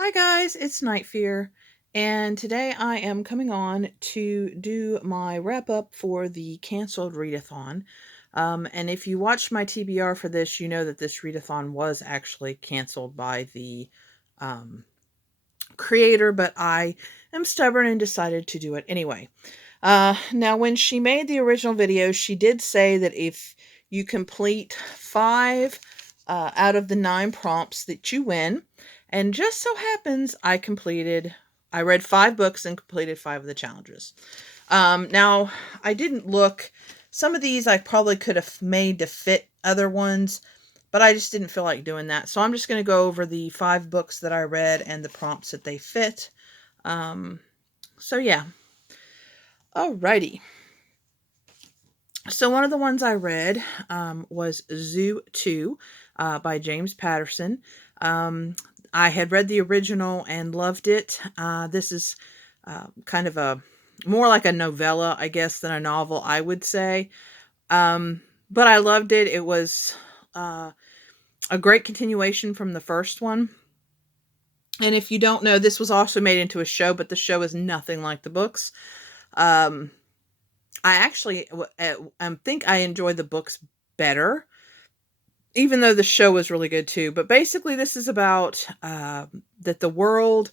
Hi guys, it's Night Fear, and today I am coming on to do my wrap up for the canceled readathon. And if you watched my TBR for this, you know that this readathon was actually canceled by the um, creator, but I am stubborn and decided to do it anyway. Now, when she made the original video, she did say that if you complete 5 out of the 9 prompts that you win, and just so happens I read 5 books and completed 5 of the challenges. Now, I didn't look, some of these I probably could have made to fit other ones, but I just didn't feel like doing that. So I'm just going to go over the 5 books that I read and the prompts that they fit. So yeah. Alrighty. So one of the ones I read was Zoo 2 by James Patterson. I had read the original and loved it. This is kind of a more like a novella, I guess, than a novel, I would say. But I loved it. It was a great continuation from the first one. And if you don't know, this was also made into a show, but the show is nothing like the books. I actually think I enjoyed the books better, even though the show was really good too. But basically, this is about that the world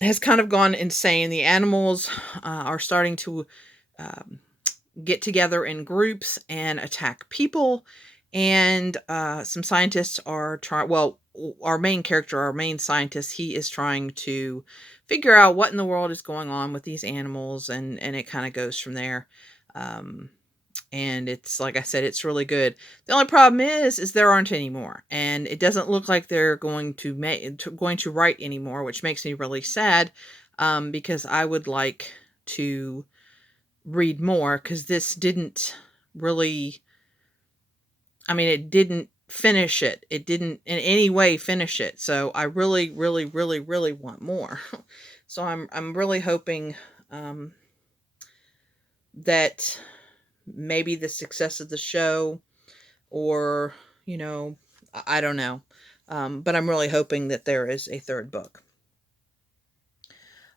has kind of gone insane. The animals are starting to um, get together in groups and attack people. And some scientists are trying, well, our main character, our main scientist, he is trying to figure out what in the world is going on with these animals. And it kind of goes from there. Um, and it's, like I said, it's really good. The only problem is there aren't any more, and it doesn't look like they're going to write anymore, which makes me really sad, because I would like to read more, because this didn't really, I mean, it didn't finish it. It didn't in any way finish it. So I really, really, really, really want more. So I'm really hoping that maybe the success of the show, or, you know, I don't know. But I'm really hoping that there is a third book.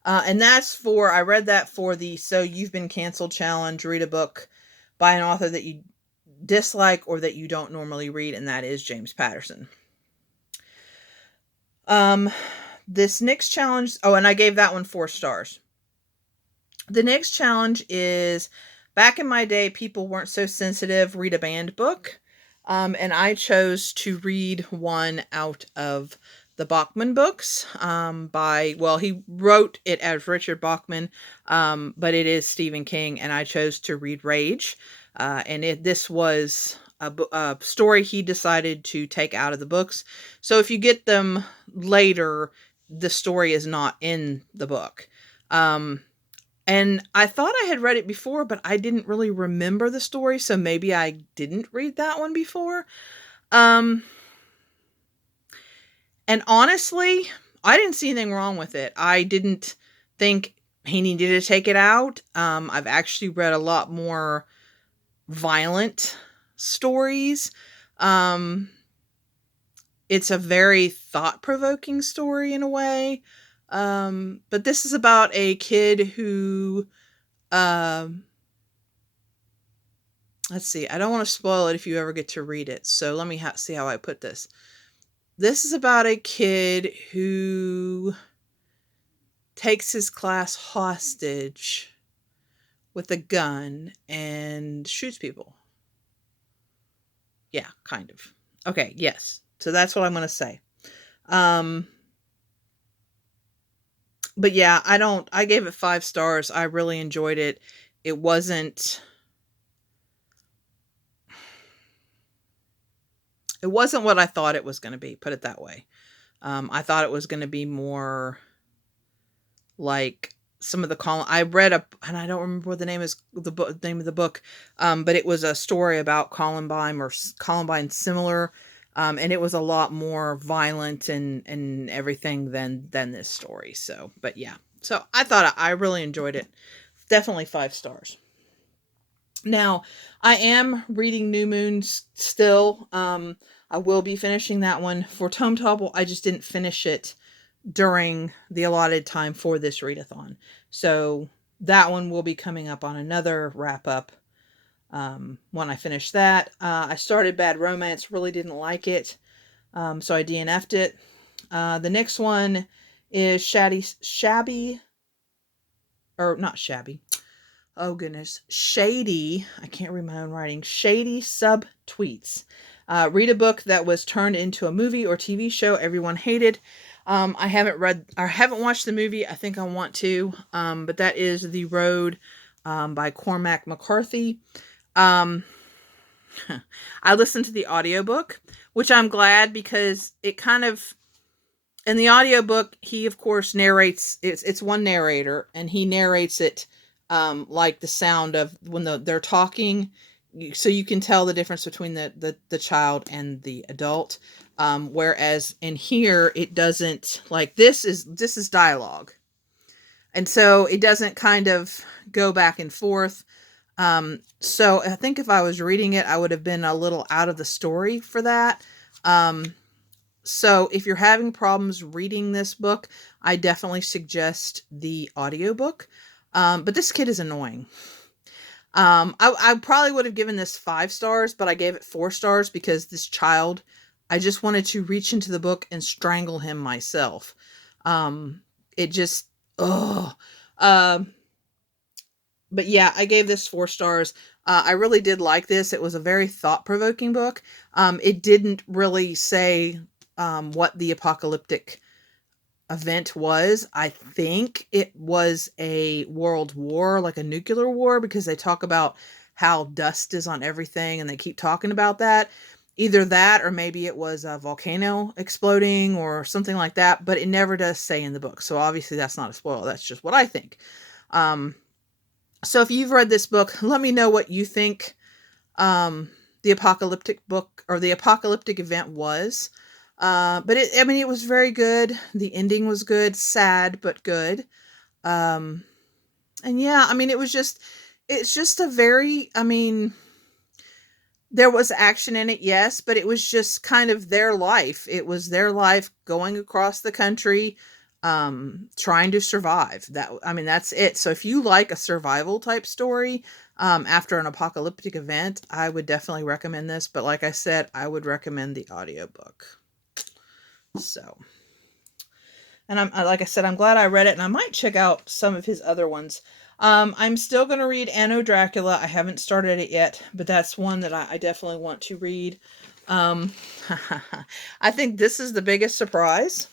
And I read that for the So You've Been Canceled challenge. Read a book by an author that you dislike or that you don't normally read, and that is James Patterson. Um, this next challenge, oh, and I gave that one 4 stars. The next challenge is, back in my day, people weren't so sensitive. Read a banned book. And I chose to read one out of the Bachman books, well, he wrote it as Richard Bachman, but it is Stephen King, and I chose to read Rage. This was a story he decided to take out of the books. So if you get them later, the story is not in the book. And I thought I had read it before, but I didn't really remember the story, so maybe I didn't read that one before. Um, and honestly, I didn't see anything wrong with it. I didn't think he needed to take it out. I've actually read a lot more violent stories. Um, it's a very thought-provoking story in a way. But this is about a kid who, um, let's see, I don't want to spoil it if you ever get to read it. So let me see how I put this. This is about a kid who takes his class hostage with a gun and shoots people. Yeah, kind of. Okay, yes. So that's what I'm going to say. But yeah, I gave it 5 stars. I really enjoyed it. It wasn't what I thought it was going to be, put it that way. I thought it was going to be more like some of the I read and I don't remember what the name is, name of the book, but it was a story about Columbine, or Columbine similar, and it was a lot more violent and everything than this story. So, but yeah, so I thought I really enjoyed it. Definitely 5 stars. Now, I am reading New Moon still. I will be finishing that one. For Tome Topple, I just didn't finish it during the allotted time for this readathon. So that one will be coming up on another wrap up when I finish that. I started Bad Romance, really didn't like it, so I DNF'd it. The next one is Shabby, or not Shabby. Oh goodness, Shady. I can't read my own writing. Shady Subtweets. Read a book that was turned into a movie or TV show everyone hated. I haven't read or haven't watched the movie. I think I want to. But that is The Road by Cormac McCarthy. I listened to the audiobook, which I'm glad because it kind of, in the audiobook, he of course narrates, it's one narrator and he narrates it like the sound of when they're talking, so you can tell the difference between the child and the adult. Whereas in here it doesn't, like this is dialogue. And so it doesn't kind of go back and forth. So I think if I was reading it, I would have been a little out of the story for that. So if you're having problems reading this book, I definitely suggest the audiobook. But this kid is annoying. I probably would have given this 5 stars, but I gave it 4 stars because this child, I just wanted to reach into the book and strangle him myself. It just, oh. But yeah, I gave this 4 stars. I really did like this. It was a very thought-provoking book. It didn't really say what the apocalyptic event was. I think it was a world war, like a nuclear war, because they talk about how dust is on everything and they keep talking about that. Either that or maybe it was a volcano exploding or something like that, but it never does say in the book. So obviously that's not a spoiler. That's just what I think. So if you've read this book, let me know what you think the apocalyptic book or the apocalyptic event was. But it was very good. The ending was good, sad, but good. And yeah, it's just a very, there was action in it, yes, but it was just kind of their life. It was their life going across the country, trying to survive. That's it. So if you like a survival type story, after an apocalyptic event, I would definitely recommend this. But like I said, I would recommend the audiobook. So, and like I said, I'm glad I read it, and I might check out some of his other ones. I'm still going to read Anno Dracula. I haven't started it yet, but that's one that I definitely want to read. I think this is the biggest surprise.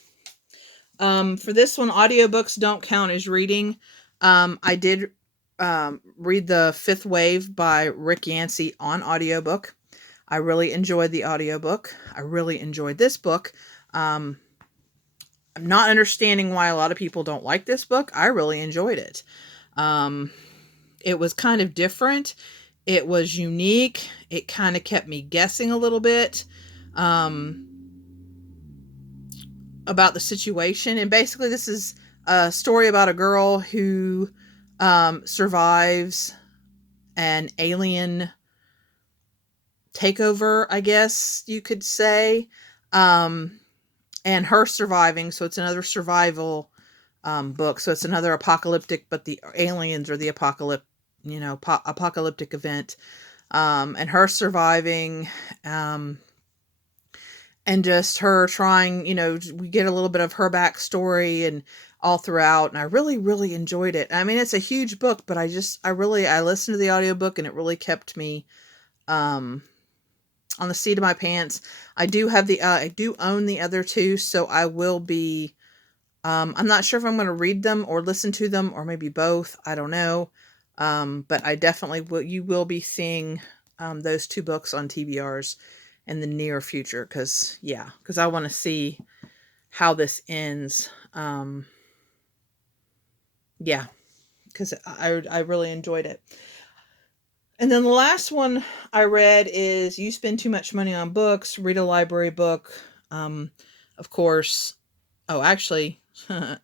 For this one, audiobooks don't count as reading. I did read The Fifth Wave by Rick Yancey on audiobook. I really enjoyed the audiobook. I really enjoyed this book. I'm not understanding why a lot of people don't like this book. I really enjoyed it. It was kind of different. It was unique. It kind of kept me guessing a little bit about the situation. And basically this is a story about a girl who survives an alien takeover, I guess you could say. And her surviving, so it's another survival book. So it's another apocalyptic, but the aliens are the apocalyptic event. And her surviving, and just her trying, we get a little bit of her backstory and all throughout. And I really, really enjoyed it. It's a huge book, but I listened to the audiobook and it really kept me, on the seat of my pants. I do own the other 2, so I will be, I'm not sure if I'm going to read them or listen to them or maybe both. I don't know. But I definitely you will be seeing, those 2 books on TBRs in the near future. Cause I want to see how this ends. Cause I really enjoyed it. And then the last one I read is You Spend Too Much Money on Books, Read a Library Book. Of course, actually, and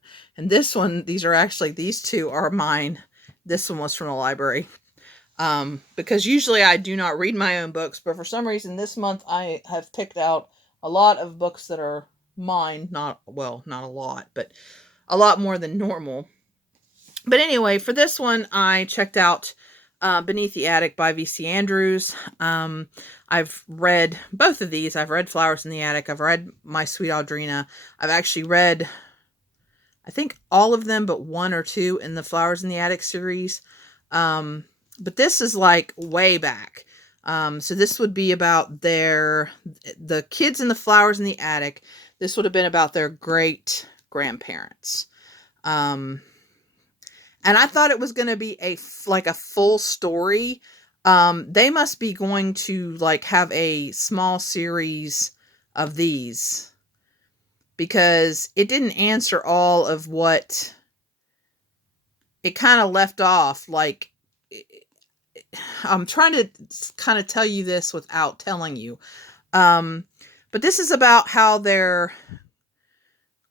these 2 are mine. This one was from the library. Because usually I do not read my own books, but for some reason this month I have picked out a lot of books that are mine. Not, well, not a lot, but a lot more than normal. But anyway, for this one, I checked out Beneath the Attic by V.C. Andrews. I've read both of these. I've read Flowers in the Attic. I've read My Sweet Audrina. I've actually read, I think, all of them but one or two in the Flowers in the Attic series. But this is like way back. So this would be about the kids in the Flowers in the Attic. This would have been about their great grandparents. And I thought it was going to be a full story. They must be going to like have a small series of these, because it didn't answer all of what it kind of left off. Like, I'm trying to kind of tell you this without telling you. But this is about how their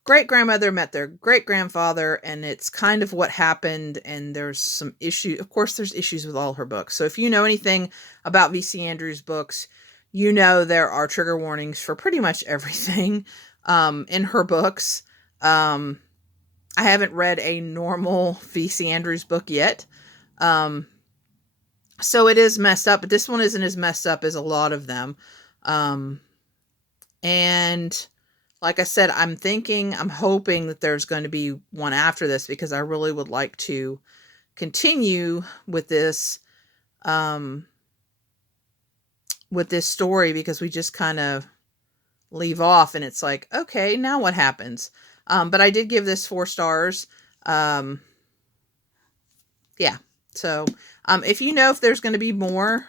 great grandmother met their great grandfather, and it's kind of what happened. And there's some issues. Of course, there's issues with all her books. So if you know anything about V.C. Andrews' books, you know there are trigger warnings for pretty much everything in her books. I haven't read a normal V.C. Andrews book yet. So it is messed up, but this one isn't as messed up as a lot of them. And like I said, I'm hoping that there's going to be one after this, because I really would like to continue with this story, because we just kind of leave off and it's like, okay, now what happens? But I did give this 4 stars. Yeah. So, if you know if there's going to be more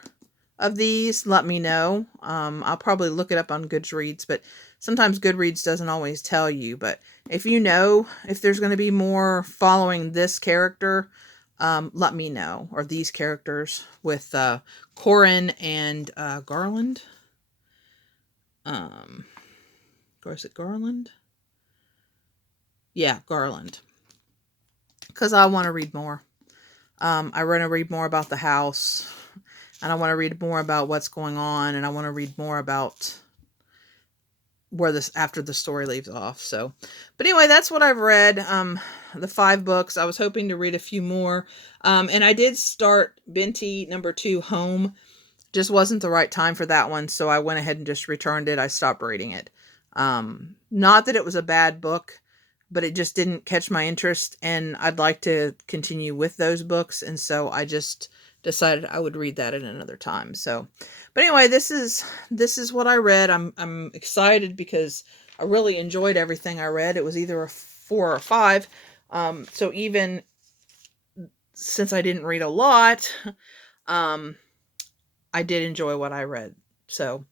of these, let me know. I'll probably look it up on Goodreads, but sometimes Goodreads doesn't always tell you. But if you know if there's going to be more following this character, let me know. Or these characters with Corin and Garland. Or is it Garland? Yeah, Garland. Because I want to read more. I want to read more about the house. And I want to read more about what's going on. And I want to read more about where this, after the story leaves off. So, but anyway, that's what I've read. The 5 books. I was hoping to read a few more. And I did start Binti number 2, Home. Just wasn't the right time for that one. So I went ahead and just returned it. I stopped reading it. Not that it was a bad book, but it just didn't catch my interest, and I'd like to continue with those books. And so I just decided I would read that at another time. So, but anyway, this is what I read. I'm excited because I really enjoyed everything I read. It was either a 4 or 5. So even since I didn't read a lot, I did enjoy what I read. So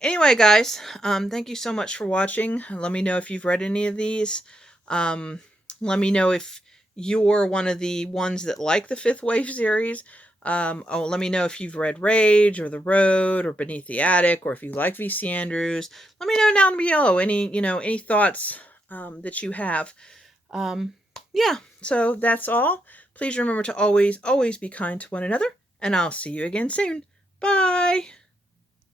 anyway, guys, thank you so much for watching. Let me know if you've read any of these. Let me know if you're one of the ones that like the 5th Wave series. Let me know if you've read Rage or The Road or Beneath the Attic, or if you like V.C. Andrews. Let me know down below any thoughts that you have. Yeah, so that's all. Please remember to always be kind to one another, and I'll see you again soon. Bye!